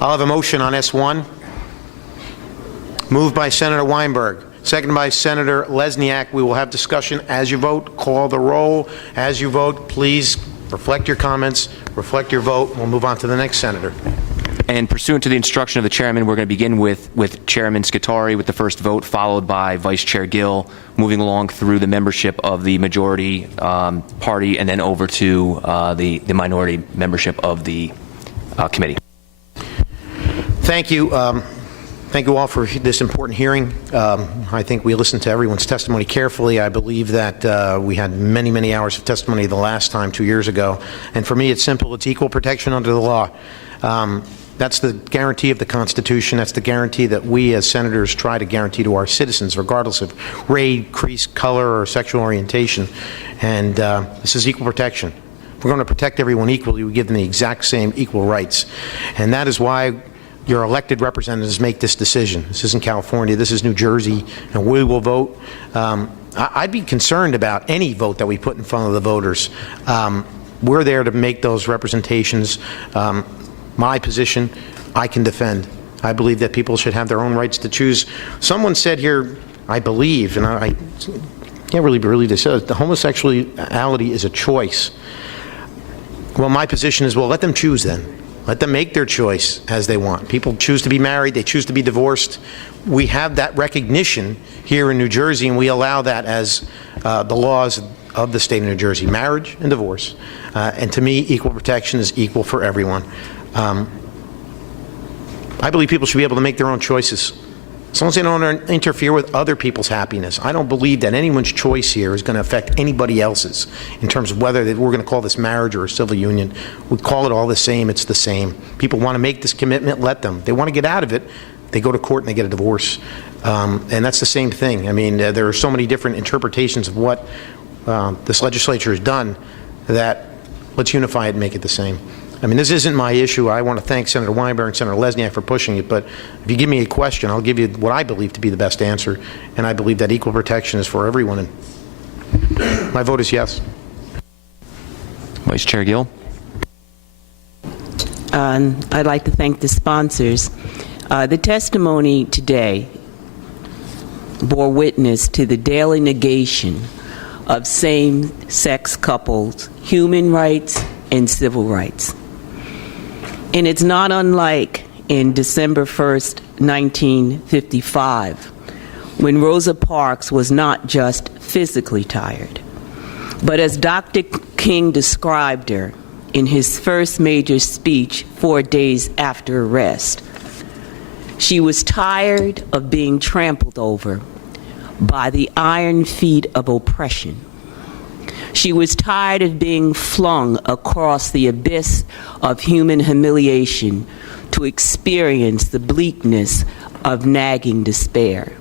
I'll have a motion on S1. Moved by Senator Weinberg, seconded by Senator Lesniak. We will have discussion as you vote. Call the roll. As you vote, please reflect your comments, reflect your vote. We'll move on to the next senator. And pursuant to the instruction of the chairman, we're going to begin with Chairman Scutari with the first vote, followed by Vice Chair Gill, moving along through the membership of the majority party, and then over to the minority membership of the committee. Thank you. Thank you all for this important hearing. I think we listened to everyone's testimony carefully. I believe that we had many, many hours of testimony the last time, 2 years ago. And for me, it's simple. It's equal protection under the law. That's the guarantee of the Constitution. That's the guarantee that we as senators try to guarantee to our citizens, regardless of race, creed, color, or sexual orientation. And this is equal protection. If we're going to protect everyone equally, we give them the exact same equal rights. And that is why your elected representatives make this decision. This isn't California, this is New Jersey, and we will vote. I'd be concerned about any vote that we put in front of the voters. We're there to make those representations. My position, I can defend. I believe that people should have their own rights to choose. Someone said here, I believe, and I can't really believe this, the homosexuality is a choice. Well, my position is, well, let them choose then. Let them make their choice as they want. People choose to be married, they choose to be divorced. We have that recognition here in New Jersey, and we allow that as the laws of the state of New Jersey, marriage and divorce. And to me, equal protection is equal for everyone. I believe people should be able to make their own choices, as long as they don't interfere with other people's happiness. I don't believe that anyone's choice here is going to affect anybody else's in terms of whether we're going to call this marriage or a civil union. We call it all the same. It's the same. People want to make this commitment, let them. They want to get out of it, they go to court and they get a divorce. And that's the same thing. I mean, there are so many different interpretations of what this legislature has done that let's unify it and make it the same. I mean, this isn't my issue. I want to thank Senator Weinberg and Senator Lesniak for pushing it, but if you give me a question, I'll give you what I believe to be the best answer, and I believe that equal protection is for everyone, and my vote is yes. Vice Chair Gill. I'd like to thank the sponsors. The testimony today bore witness to the daily negation of same-sex couples' human rights and civil rights. And it's not unlike in December 1st, 1955, when Rosa Parks was not just physically tired, but as Dr. King described her in his first major speech 4 days after arrest, she was tired of being trampled over by the iron feet of oppression. She was tired of being flung across the abyss of human humiliation to experience the bleakness of nagging despair.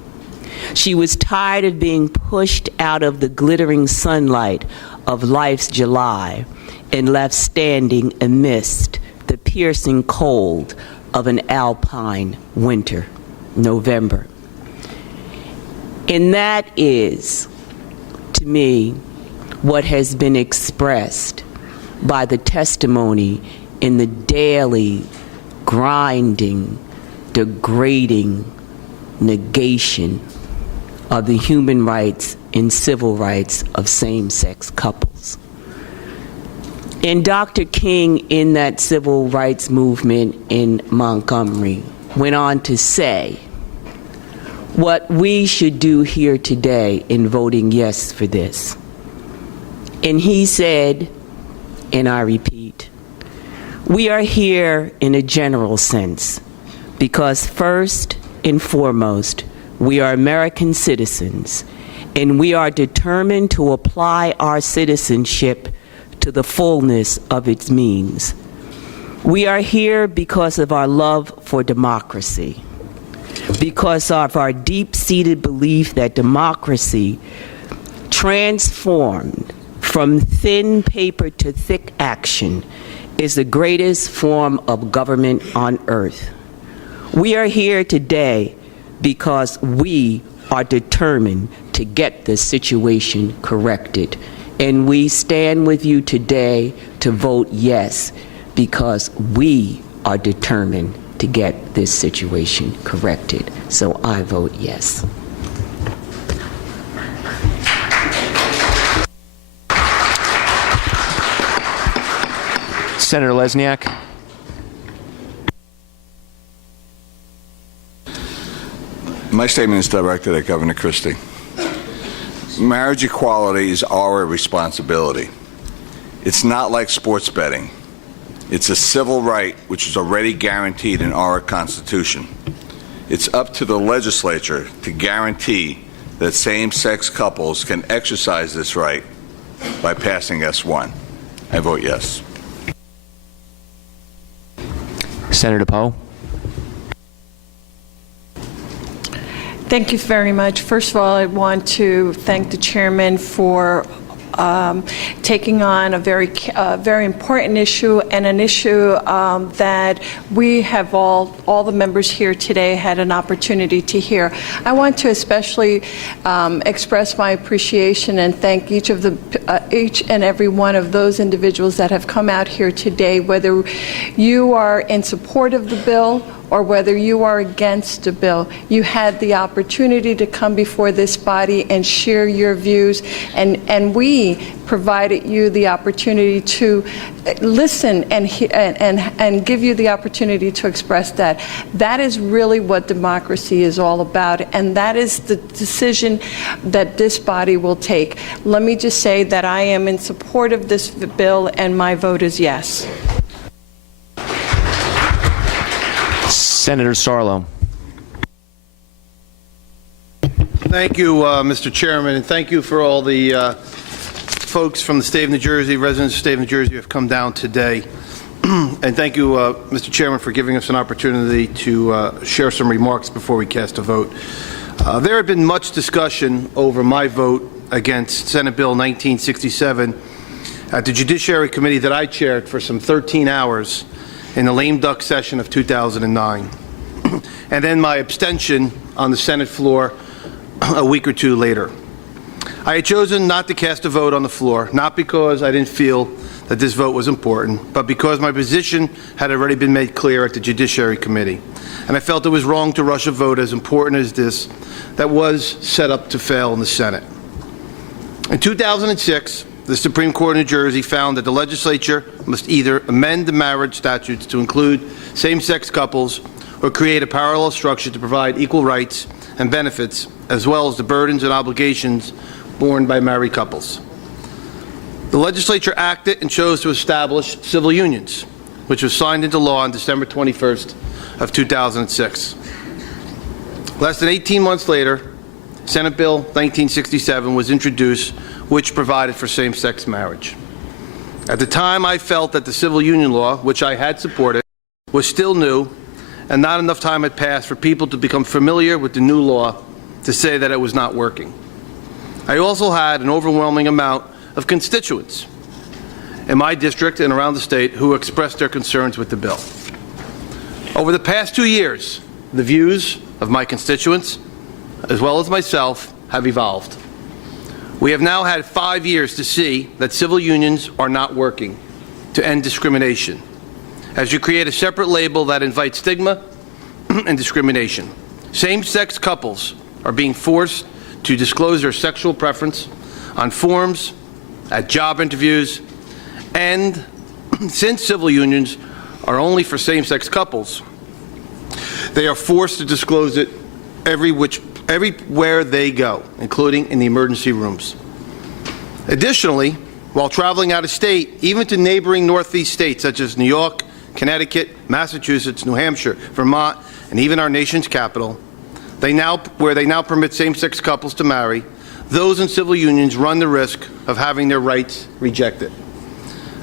She was tired of being pushed out of the glittering sunlight of life's July and left standing amidst the piercing cold of an alpine winter, November. And that is, to me, what has been expressed by the testimony in the daily grinding, degrading negation of the human rights and civil rights of same-sex couples. And Dr. King, in that civil rights movement in Montgomery, went on to say what we should do here today in voting yes for this. And he said, and I repeat, we are here in a general sense because first and foremost, we are American citizens, and we are determined to apply our citizenship to the fullness of its means. We are here because of our love for democracy, because of our deep-seated belief that democracy transformed from thin paper to thick action is the greatest form of government on earth. We are here today because we are determined to get this situation corrected. And we stand with you today to vote yes, because we are determined to get this situation corrected. So I vote yes. Senator Lesniak. My statement is directed at Governor Christie. Marriage equality is our responsibility. It's not like sports betting. It's a civil right which is already guaranteed in our Constitution. It's up to the legislature to guarantee that same-sex couples can exercise this right by passing S1. I vote yes. Senator Poe. Thank you very much. First of all, I want to thank the chairman for taking on a very important issue, and an issue that we have all the members here today had an opportunity to hear. I want to especially express my appreciation and thank each and every one of those individuals that have come out here today, whether you are in support of the bill or whether you are against the bill. You had the opportunity to come before this body and share your views, and we provided you the opportunity to listen and give you the opportunity to express that. That is really what democracy is all about, and that is the decision that this body will take. Let me just say that I am in support of this bill, and my vote is yes. Senator Sarlo. Thank you, Mr. Chairman, and thank you for all the folks from the state of New Jersey, residents of the state of New Jersey who have come down today. And thank you, Mr. Chairman, for giving us an opportunity to share some remarks before we cast a vote. There had been much discussion over my vote against Senate Bill 1967 at the Judiciary Committee that I chaired for some 13 hours in the lame duck session of 2009, and then my abstention on the Senate floor a week or two later. I had chosen not to cast a vote on the floor, not because I didn't feel that this vote was important, but because my position had already been made clear at the Judiciary Committee, and I felt it was wrong to rush a vote as important as this that was set up to fail in the Senate. In 2006, the Supreme Court of New Jersey found that the legislature must either amend the marriage statutes to include same-sex couples or create a parallel structure to provide equal rights and benefits, as well as the burdens and obligations borne by married couples. The legislature acted and chose to establish civil unions, which was signed into law on December 21st of 2006. Less than 18 months later, Senate Bill 1967 was introduced, which provided for same-sex marriage. At the time, I felt that the civil union law, which I had supported, was still new, and not enough time had passed for people to become familiar with the new law to say that it was not working. I also had an overwhelming amount of constituents in my district and around the state who expressed their concerns with the bill. Over the past 2 years, the views of my constituents, as well as myself, have evolved. We have now had 5 years to see that civil unions are not working to end discrimination, as you create a separate label that invites stigma and discrimination. Same-sex couples are being forced to disclose their sexual preference on forms, at job interviews, and since civil unions are only for same-sex couples, they are forced to disclose it everywhere they go, including in the emergency rooms. Additionally, while traveling out of state, even to neighboring Northeast states such as New York, Connecticut, Massachusetts, New Hampshire, Vermont, and even our nation's capital, where they now permit same-sex couples to marry, those in civil unions run the risk of having their rights rejected.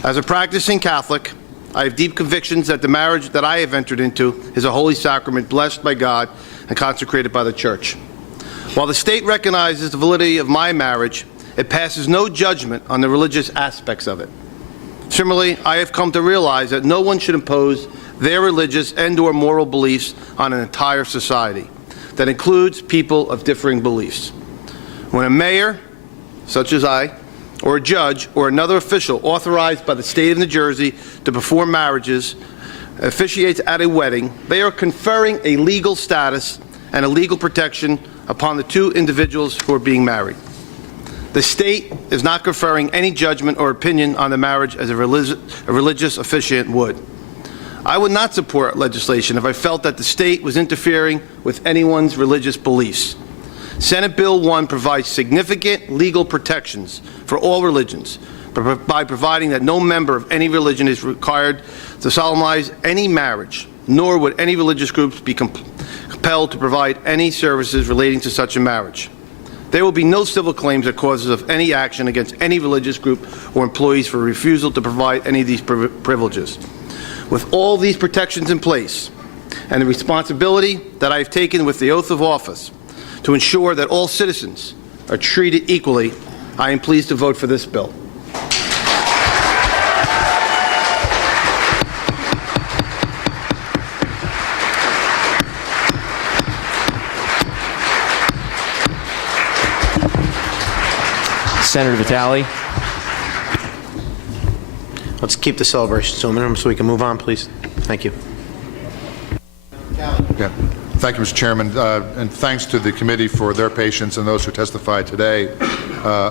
As a practicing Catholic, I have deep convictions that the marriage that I have entered into is a holy sacrament blessed by God and consecrated by the Church. While the state recognizes the validity of my marriage, it passes no judgment on the religious aspects of it. Similarly, I have come to realize that no one should impose their religious and/or moral beliefs on an entire society. That includes people of differing beliefs. When a mayor, such as I, or a judge, or another official authorized by the state of New Jersey to perform marriages officiates at a wedding, they are conferring a legal status and a legal protection upon the two individuals who are being married. The state is not conferring any judgment or opinion on the marriage as a religious officiant would. I would not support legislation if I felt that the state was interfering with anyone's religious beliefs. Senate Bill 1 provides significant legal protections for all religions by providing that no member of any religion is required to solemnize any marriage, nor would any religious groups be compelled to provide any services relating to such a marriage. There will be no civil claims or causes of any action against any religious group or employees for refusal to provide any of these privileges. With all these protections in place and the responsibility that I have taken with the oath of office to ensure that all citizens are treated equally, I am pleased to vote for this bill. Senator Vitale. Let's keep the celebration to a minimum so we can move on, please. Thank you. Yeah. Thank you, Mr. Chairman, and thanks to the committee for their patience and those who testified today,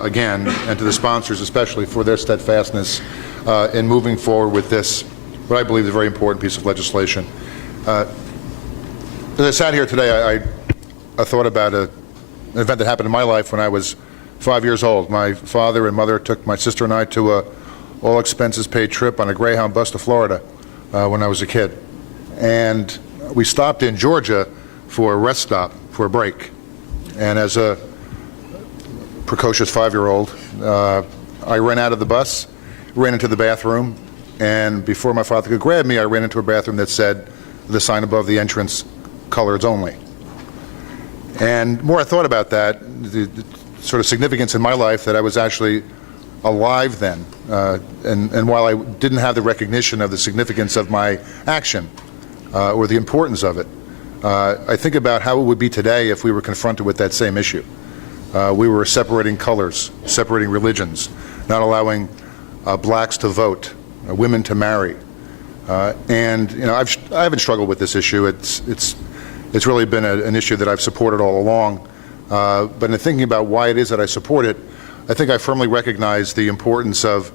again, and to the sponsors especially for their steadfastness in moving forward with this, what I believe is a very important piece of legislation. As I sat here today, I thought about an event that happened in my life when I was 5 years old. My father and mother took my sister and I to a all-expenses-paid trip on a Greyhound bus to Florida when I was a kid. And we stopped in Georgia for a rest stop, for a break. And as a precocious 5-year-old, I ran out of the bus, ran into the bathroom, and before my father could grab me, I ran into a bathroom that said, the sign above the entrance, coloreds only. And the more I thought about that, the sort of significance in my life that I was actually alive then, and while I didn't have the recognition of the significance of my action or the importance of it, I think about how it would be today if we were confronted with that same issue. We were separating colors, separating religions, not allowing blacks to vote, women to marry, and you know I haven't struggled with this issue. It's really been an issue that I've supported all along. But in thinking about why it is that I support it, I think I firmly recognize the importance of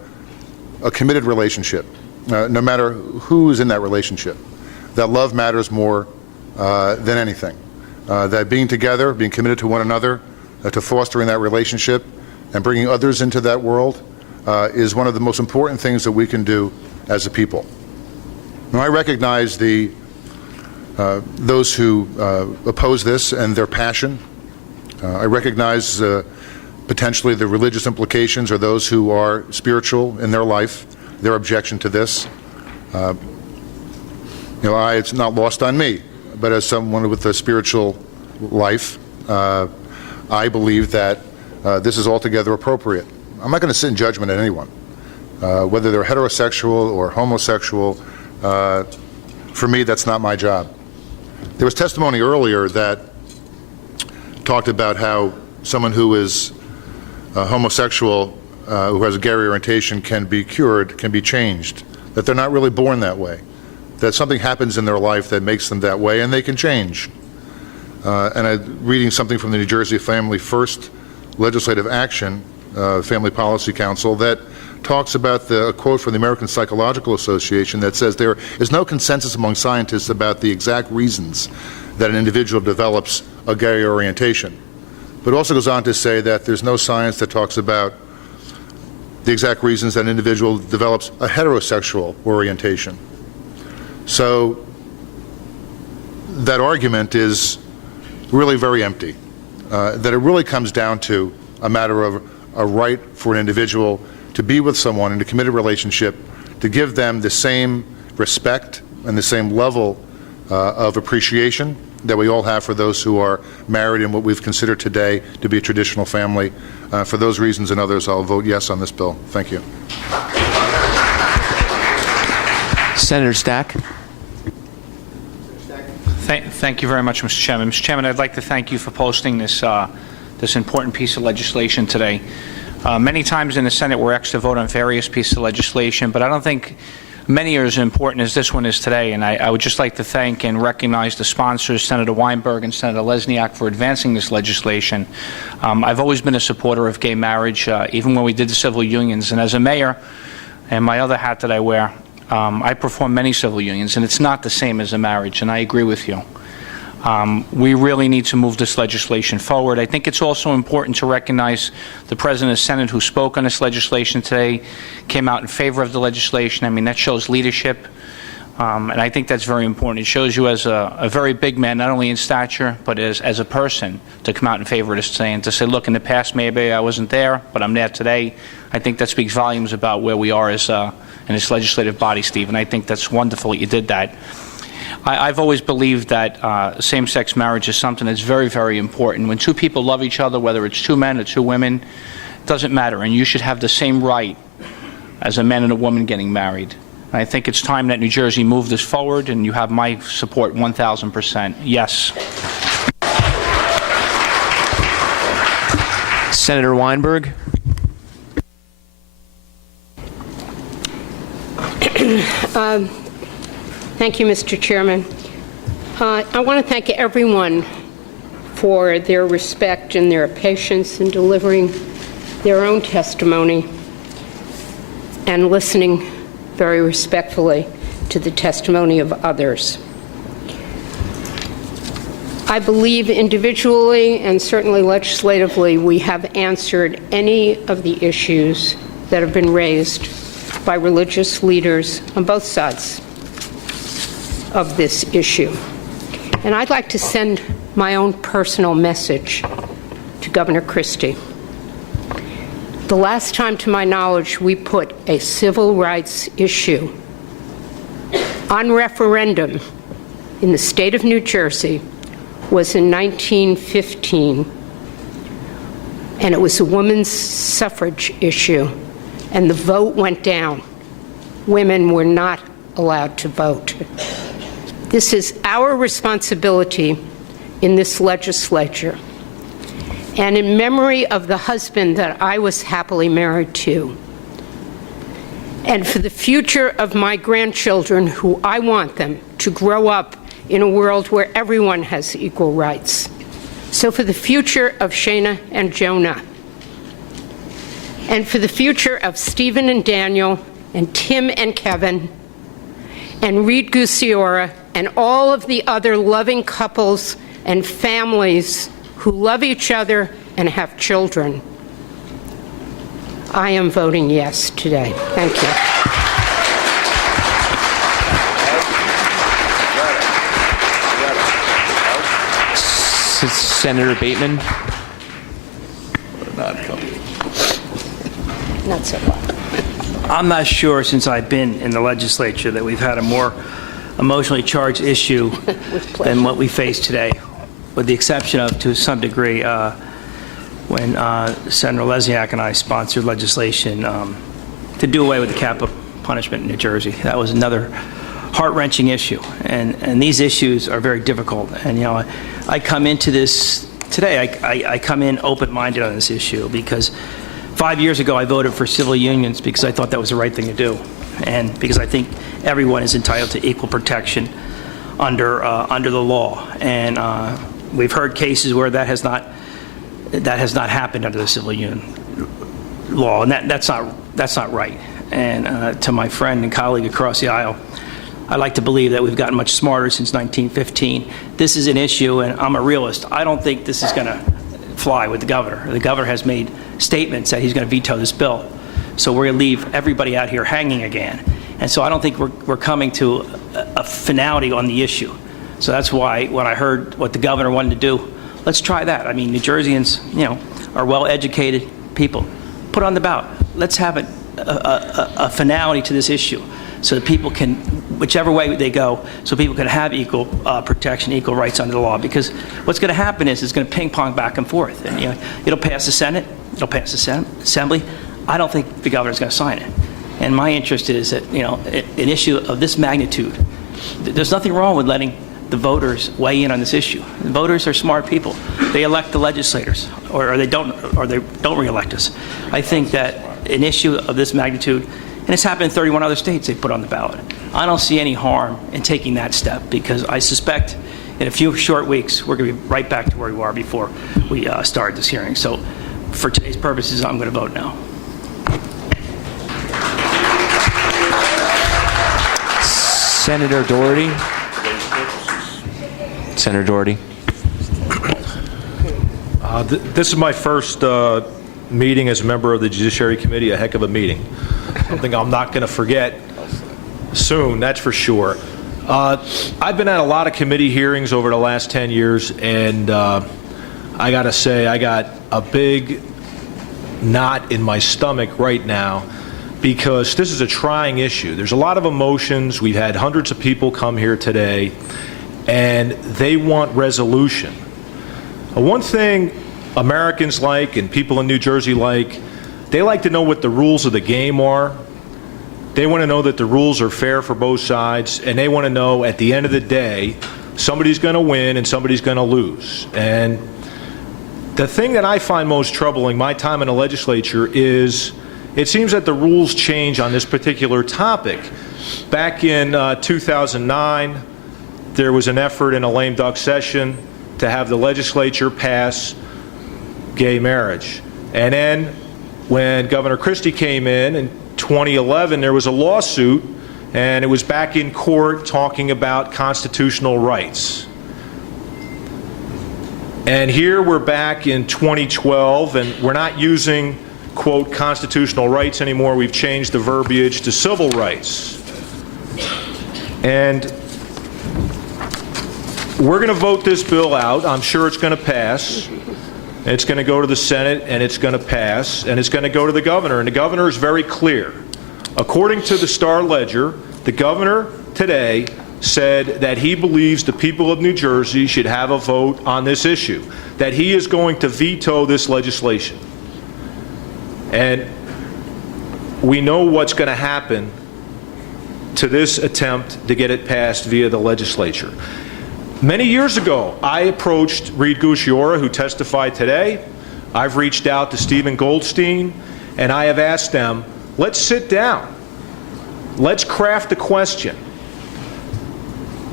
a committed relationship, no matter who's in that relationship, that love matters more than anything, that being together, being committed to one another, to fostering that relationship and bringing others into that world is one of the most important things that we can do as a people. Now, I recognize those who oppose this and their passion. I recognize potentially the religious implications or those who are spiritual in their life, their objection to this. It's not lost on me, but as someone with a spiritual life, I believe that this is altogether appropriate. I'm not going to sit in judgment at anyone, whether they're heterosexual or homosexual. For me, that's not my job. There was testimony earlier that talked about how someone who is homosexual, who has a gay orientation, can be cured, can be changed, that they're not really born that way, that something happens in their life that makes them that way, and they can change. And I'm reading something from the New Jersey Family First Legislative Action Family Policy Council that talks about a quote from the American Psychological Association that says there is no consensus among scientists about the exact reasons that an individual develops a gay orientation. But it also goes on to say that there's no science that talks about the exact reasons that an individual develops a heterosexual orientation. So that argument is really very empty, that it really comes down to a matter of a right for an individual to be with someone in a committed relationship, to give them the same respect and the same level of appreciation that we all have for those who are married in what we've considered today to be a traditional family. For those reasons and others, I'll vote yes on this bill. Thank you. Senator Stack. Thank you very much, Mr. Chairman. Mr. Chairman, I'd like to thank you for posting this important piece of legislation today. Many times in the Senate we're asked to vote on various pieces of legislation, but I don't think many are as important as this one is today, and I would just like to thank and recognize the sponsors, Senator Weinberg and Senator Lesniak, for advancing this legislation. I've always been a supporter of gay marriage, even when we did the civil unions, and as a mayor, and my other hat that I wear, I perform many civil unions, and it's not the same as a marriage, and I agree with you. We really need to move this legislation forward. I think it's also important to recognize the President of the Senate who spoke on this legislation today, came out in favor of the legislation. I mean, that shows leadership, and I think that's very important. It shows you as a very big man, not only in stature, but as a person, to come out in favor of this today and to say, look, in the past maybe I wasn't there, but I'm there today. I think that speaks volumes about where we are as in this legislative body, Steve, and I think that's wonderful that you did that. I've always believed that same-sex marriage is something that's very, very important. When two people love each other, whether it's two men or two women, it doesn't matter, and you should have the same right as a man and a woman getting married. I think it's time that New Jersey move this forward, and you have my support 1,000%. Yes. Senator Weinberg. Thank you, Mr. Chairman. I want to thank everyone for their respect and their patience in delivering their own testimony and listening very respectfully to the testimony of others. I believe individually and certainly legislatively we have answered any of the issues that have been raised by religious leaders on both sides of this issue. And I'd like to send my own personal message to Governor Christie. The last time, to my knowledge, we put a civil rights issue on referendum in the state of New Jersey was in 1915, and it was a women's suffrage issue, and the vote went down. Women were not allowed to vote. This is our responsibility in this legislature. And in memory of the husband that I was happily married to, and for the future of my grandchildren, who I want them to grow up in a world where everyone has equal rights. So for the future of Shana and Jonah, and for the future of Stephen and Daniel, and Tim and Kevin, and Reed Gusiora, and all of the other loving couples and families who love each other and have children, I am voting yes today. Thank you. Senator Bateman. Not so far. I'm not sure, since I've been in the legislature, that we've had a more emotionally charged issue than what we face today, with the exception of, to some degree, when Senator Lesniak and I sponsored legislation to do away with the capital punishment in New Jersey. That was another heart-wrenching issue, and these issues are very difficult. And you know, I come into this today. I come in open-minded on this issue because 5 years ago I voted for civil unions because I thought that was the right thing to do, and because I think everyone is entitled to equal protection under the law. And we've heard cases where that has not happened under the civil union law, and that's not right. And to my friend and colleague across the aisle, I like to believe that we've gotten much smarter since 1915. This is an issue, and I'm a realist. I don't think this is going to fly with the governor. The governor has made statements that he's going to veto this bill. So we're going to leave everybody out here hanging again. And so I don't think we're coming to a finality on the issue. So that's why when I heard what the governor wanted to do, let's try that. I mean, New Jerseyans, you know, are well-educated people. Put it on the ballot. Let's have a finality to this issue so that people can, whichever way they go, so people can have equal protection, equal rights under the law. Because what's going to happen is it's going to ping-pong back and forth. And, you know, it'll pass the Senate, it'll pass the Senate, Assembly. I don't think the governor's going to sign it. And my interest is that, you know, an issue of this magnitude, there's nothing wrong with letting the voters weigh in on this issue. The voters are smart people. They elect the legislators, or they don't re-elect us. I think that an issue of this magnitude, and it's happened in 31 other states they put on the ballot. I don't see any harm in taking that step, because I suspect in a few short weeks we're going to be right back to where we were before we started this hearing. So for today's purposes, I'm going to vote no. Senator Doherty. Senator Doherty. This is my first meeting as a member of the Judiciary Committee, a heck of a meeting. Something I'm not going to forget soon, that's for sure. I've been at a lot of committee hearings over the last 10 years, and I got to say, I got a big knot in my stomach right now, because this is a trying issue. There's a lot of emotions. We've had hundreds of people come here today, and they want resolution. One thing Americans like, and people in New Jersey like, they like to know what the rules of the game are. They want to know that the rules are fair for both sides, and they want to know at the end of the day, somebody's going to win and somebody's going to lose. And the thing that I find most troubling my time in the legislature is it seems that the rules change on this particular topic. Back in 2009, there was an effort in a lame duck session to have the legislature pass gay marriage. And then when Governor Christie came in 2011, there was a lawsuit, and it was back in court talking about constitutional rights. And here we're back in 2012, and we're not using, quote, constitutional rights anymore. We've changed the verbiage to civil rights. And we're going to vote this bill out. I'm sure it's going to pass. It's going to go to the Senate, and it's going to pass, and it's going to go to the governor. And the governor is very clear. According to the Star-Ledger, the governor today said that he believes the people of New Jersey should have a vote on this issue, that he is going to veto this legislation. And we know what's going to happen to this attempt to get it passed via the legislature. Many years ago, I approached Reed Gusciora, who testified today. I've reached out to Stephen Goldstein, and I have asked them, let's sit down. Let's craft a question,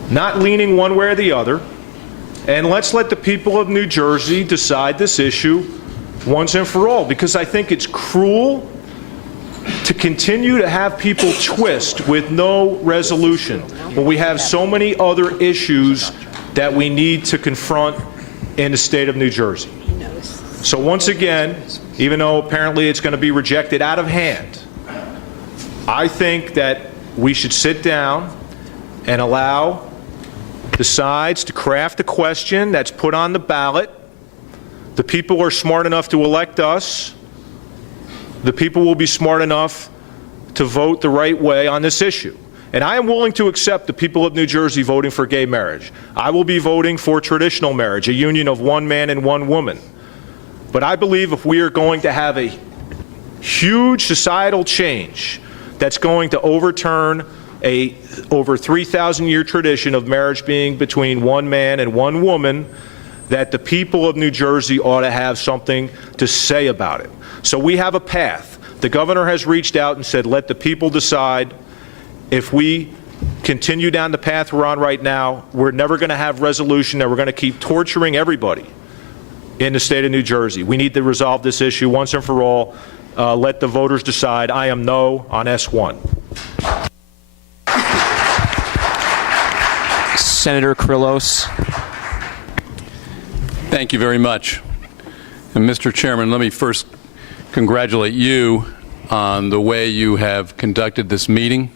not leaning one way or the other, and let's let the people of New Jersey decide this issue once and for all, because I think it's cruel to continue to have people twist with no resolution when we have so many other issues that we need to confront in the state of New Jersey. So once again, even though apparently it's going to be rejected out of hand, I think that we should sit down and allow the sides to craft a question that's put on the ballot. The people are smart enough to elect us. The people will be smart enough to vote the right way on this issue. And I am willing to accept the people of New Jersey voting for gay marriage. I will be voting for traditional marriage, a union of one man and one woman. But I believe if we are going to have a huge societal change that's going to overturn a over 3,000-year tradition of marriage being between one man and one woman, that the people of New Jersey ought to have something to say about it. So we have a path. The governor has reached out and said, let the people decide. If we continue down the path we're on right now, we're never going to have resolution, and we're going to keep torturing everybody in the state of New Jersey. We need to resolve this issue once and for all. Let the voters decide. I am no on S1. Senator Krillos. Thank you very much. And Mr. Chairman, let me first congratulate you on the way you have conducted this meeting.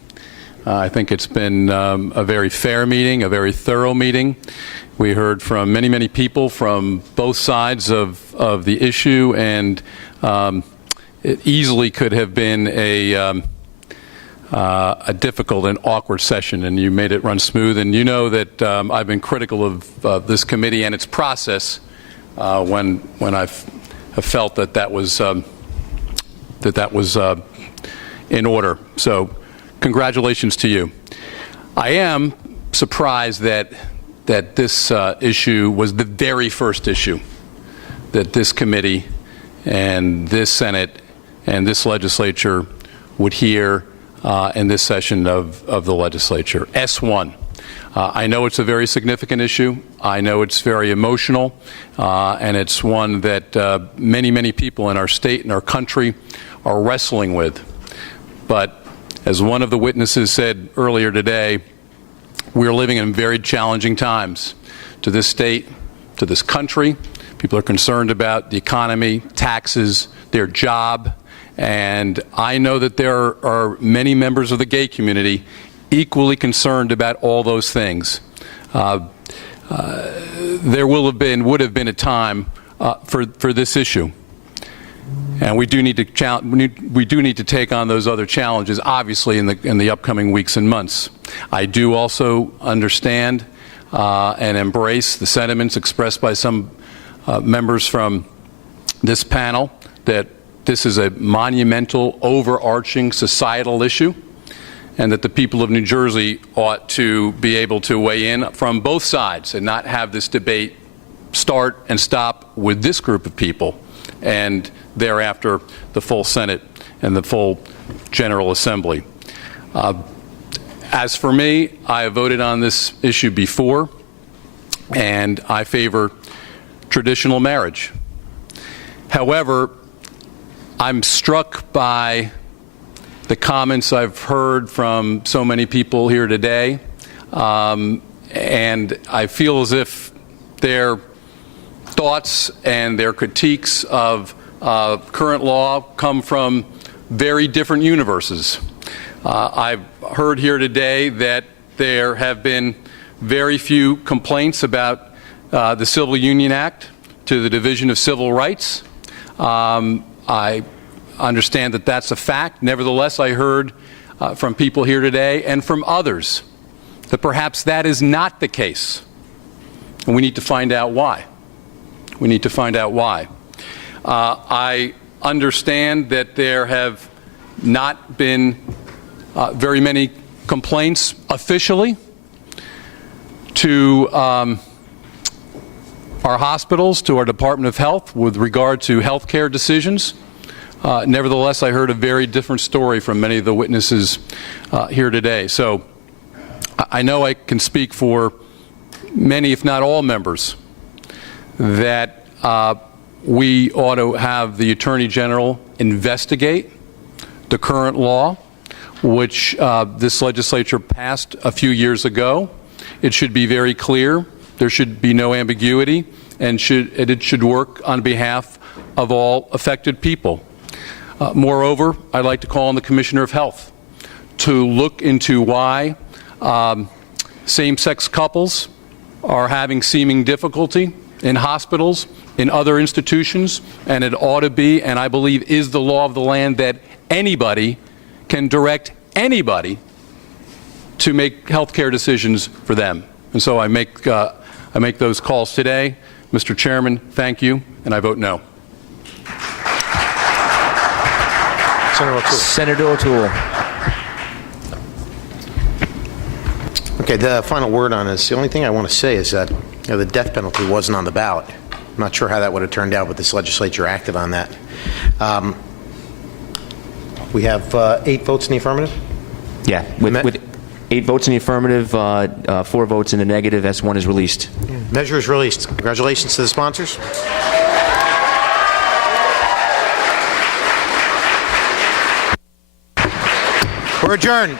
I think it's been a very fair meeting, a very thorough meeting. We heard from many, many people from both sides of the issue, and it easily could have been a difficult and awkward session, and you made it run smooth. And you know that I've been critical of this committee and its process when I've felt that was in order. So congratulations to you. I am surprised that this issue was the very first issue that this committee and this Senate and this legislature would hear in this session of the legislature. S1. I know it's a very significant issue. I know it's very emotional, and it's one that many, many people in our state and our country are wrestling with. But as one of the witnesses said earlier today, we're living in very challenging times to this state, to this country. People are concerned about the economy, taxes, their job, and I know that there are many members of the gay community equally concerned about all those things. There would have been a time for this issue, and we do need to take on those other challenges, obviously, in the upcoming weeks and months. I do also understand and embrace the sentiments expressed by some members from this panel that this is a monumental, overarching societal issue, and that the people of New Jersey ought to be able to weigh in from both sides and not have this debate start and stop with this group of people and thereafter the full Senate and the full General Assembly. As for me, I have voted on this issue before, and I favor traditional marriage. However, I'm struck by the comments I've heard from so many people here today, and I feel as if their thoughts and their critiques of current law come from very different universes. I've heard here today that there have been very few complaints about the Civil Union Act to the Division of Civil Rights. I understand that that's a fact. Nevertheless, I heard from people here today and from others that perhaps that is not the case. And we need to find out why. We need to find out why. I understand that there have not been very many complaints officially to our hospitals, to our Department of Health with regard to health care decisions. Nevertheless, I heard a very different story from many of the witnesses here today. So I know I can speak for many, if not all members, that we ought to have the Attorney General investigate the current law, which this legislature passed a few years ago. It should be very clear. There should be no ambiguity, and it should work on behalf of all affected people. Moreover, I'd like to call on the Commissioner of Health to look into why same-sex couples are having seeming difficulty in hospitals, in other institutions, and it ought to be, and I believe is the law of the land, that anybody can direct anybody to make health care decisions for them. And so I make those calls today. Mr. Chairman, thank you, and I vote no. Senator O'Toole. Okay, the final word on this, the only thing I want to say is that the death penalty wasn't on the ballot. I'm not sure how that would have turned out, but this legislature acted on that. We have 8 votes in the affirmative? Yeah, with 8 votes in the affirmative, 4 votes in the negative, S1 is released. Measure is released. Congratulations to the sponsors. We're adjourned.